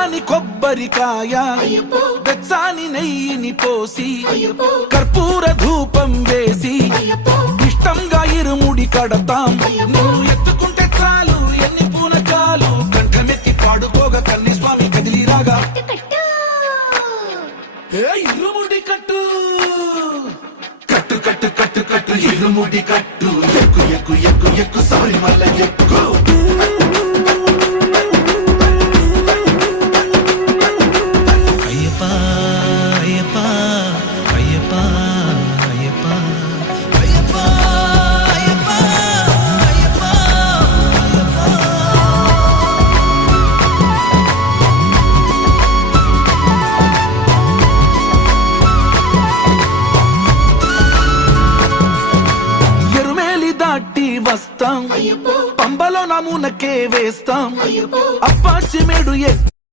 కమ్మని కొబ్బరికాయ వెచ్చాని నెయ్యిని పోసి కర్పూర ధూపం వేసి ఇష్టంగా ఇరుముడి కడతాం. నువ్వు ఎత్తుకుంటే చాలు ఎన్ని పూనకాలు కంఠమెత్తి పాడుకోగా కన్ని స్వామి కదిలిరాగా ఇరుముడి కట్టు కట్టు కట్టు కట్టు కట్టు ఇరుముడి కట్టు ఎక్కు ఎక్కు ఎక్కు ఎక్కు శబరిమల ఎక్కు. వస్తాం పంబలో నమూనకే వేస్తాం అప్పాచి మేడు